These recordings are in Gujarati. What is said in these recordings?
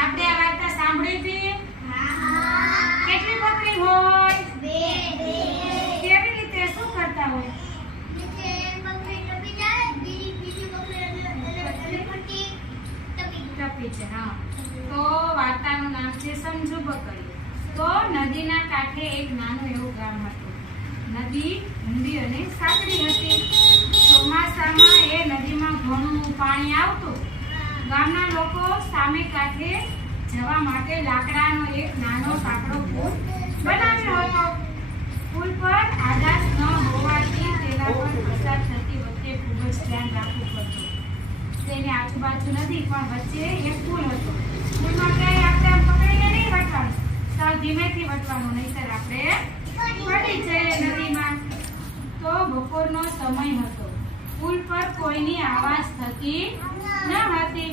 આપણે આ વાર્તા સાંભળી હતી? કેટલી બકરી હોય? કેવી રીતે? શું કરતા હોય? તો વાર્તાનું નામ છે સમજુ બકરી. તો નદીના કાંઠે એક નાનું એવું ગામ હતું. નદી ઊંડી અને સાંકડી હતી. ચોમાસામાં એ નદીમાં ઘણું પાણી આવતું. ગામના લોકો સામે કાંઠે જવા માટે લાકડાનો એક નાનો સાંકડો પુલ બનાવ્યો હતો. પુલ પર આકાશ ન હોવાથી તેના પર પસાર થતી વખતે ખૂબ જ ધ્યાન રાખવું પડતું. તેની આજુબાજુ નથી પણ વચ્ચે એક પુલ હતો. પુલમાં ક્યાંય આપણે આમ પકડીને નહીં વટવાનું સાવ ધીમેથી વટવાનું નહીંતર આપણે પડી જઈએ નદીમાં. તો બપોરનો સમય હતો. કોઈની આવાજ થતી ન હતી.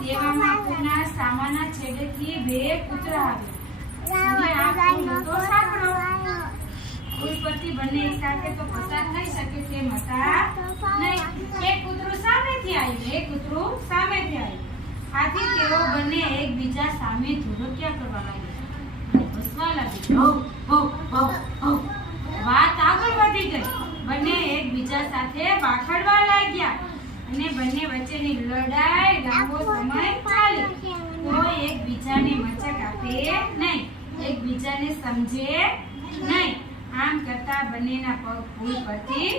તેવામાં પુલના સામાના છેડેથી બે કૂતરા આવ્યા. અને આ પુલ હતો સાંકડો પુલ પરથી બંને તો પસાર થઈ એક એક બંને કરવા લાગ્યા. વાત આગળ વધી ગઈ. બંને એકબીજા સાથે વાખડવા અને બંને વચ્ચેની લડાઈ લાંબો સમય ચાલી. કોઈ એકબીજાને મચક આપે નહીં. એકબીજાને સમજે નહીં. આમ કરતા બંનેના પગ પુલ પરથી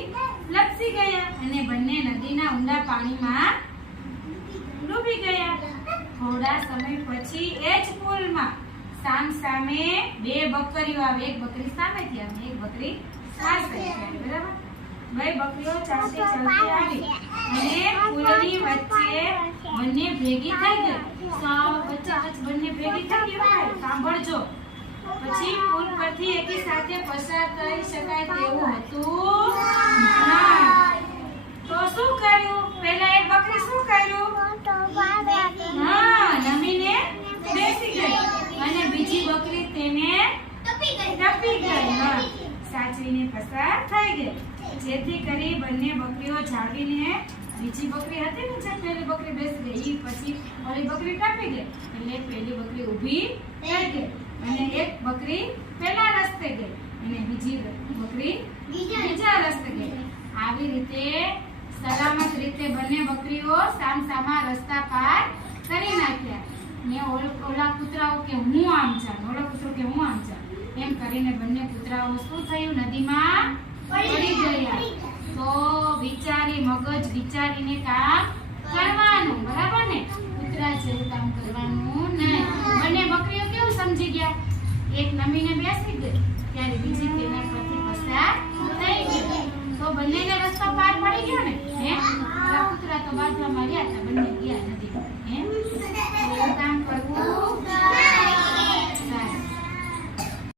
લપસી ગયા અને બંને નદીના ઊંડા પાણીમાં ડૂબી ગયા. થોડા સમય પછી એ જ પુલમાં સામ સામે બે બકરીઓ આવે. એક બકરી સામેથી આવે એક બકરી આવે. બરાબર? બે બકરીઓ ચાલતી ચાલતી આવી. અને ફૂલની વચ્ચે બંને ભેગી થઈ ગઈ. સાવ બચ્ચા બંને ભેગી થઈ ગઈ સાંભળજો. પછી ફૂલ પરથી એકી સાથે પસાર કરી શકાય તેવું હતું. તો શું કર્યું? પહેલા એક બકરી શું કર્યું હા નમીને બેસી ગઈ અને બીજી બકરી તેને ટપી ગઈ હા સાચવીને પસાર થઈ ગઈ જેથી કરી બંને બકરીઓ જાળવીને બીજી બકરી હતી ને જે પેલી બકરી બેસી ગઈ પછી ઓલી બકરી કાપી ગઈ. એટલે પેલી બકરી ઊભી થઈ ગઈ અને એક બકરી પેલા રસ્તે ગઈ અને બીજી બકરી બીજા રસ્તે ગઈ. આવી રીતે સલામત રીતે બંને બકરીઓ સામસામા રસ્તા પાર કરી નાખ્યા. ને ઓલ- ઓલા કૂતરાઓ કે હું આમ જાઉં ઓલા કૂતરો કે હું આમ જાઉં એમ કરીને બંને કૂતરાઓ શું થયું? નદીમાં પડી ગયા. તો વિચારી, મગજ વિચારીને કામ કરવાનું, બરાબર ને? કૂતરા જેવું કામ કરવાનું નહીં. બંને બકરીઓ કેવું સમજી ગયા? એક નમીને બેસી ગઈ, ત્યારે બીજી તેના પરથી પસાર થઈ ગઈ. તો બંનેને રસ્તો પાર પડી ગયો ને? હે? કૂતરા તો બાજુમાં રહ્યા હતા, બંને ગયા